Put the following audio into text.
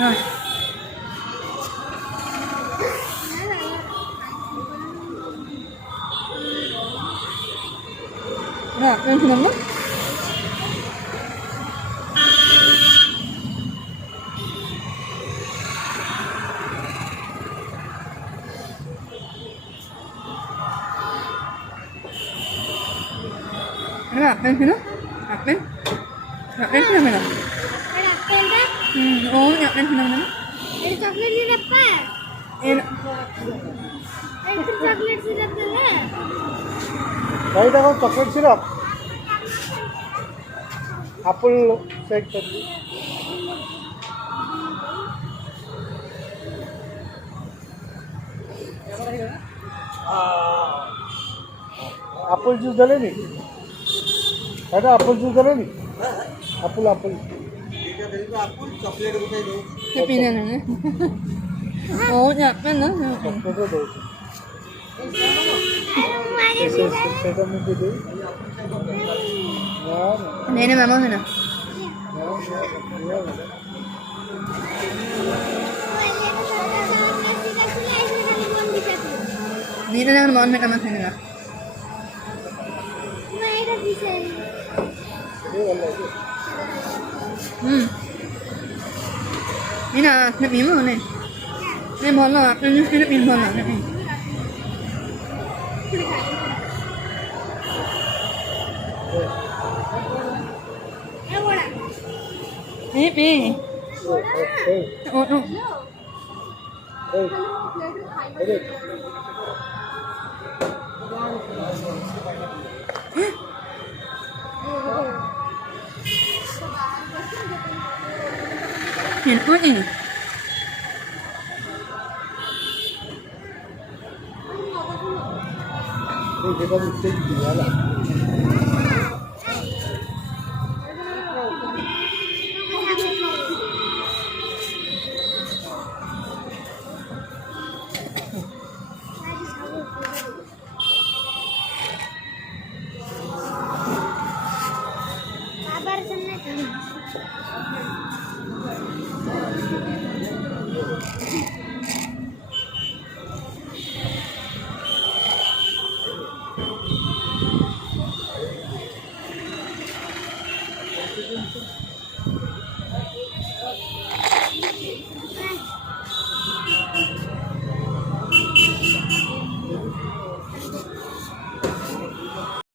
Rồi. Rồi, lên thì nóng lắm. Nó lên thì nó. Lên. Lên thì nó. Oh, lên thì nó. ये chocolate syrup का है Ini. एक chocolate syrup दे ना भाई देखो chocolate syrup Apple shake कर दी Apple juice डाले नहीं बेटा एप्पल जूस डाले नहीं apple apple Cái pin này này. Oh, dạ, bên đó. Chocolate दो हमारे ऐसे सेटा में दे दो यार Đây này mama này. Ni na lang naman ka naman nila. Ni na, nabi mo na. Ni mo na, ni nabi mo na. Ni pi. Oh, no. Yan po eh. देखा मुझसे दिया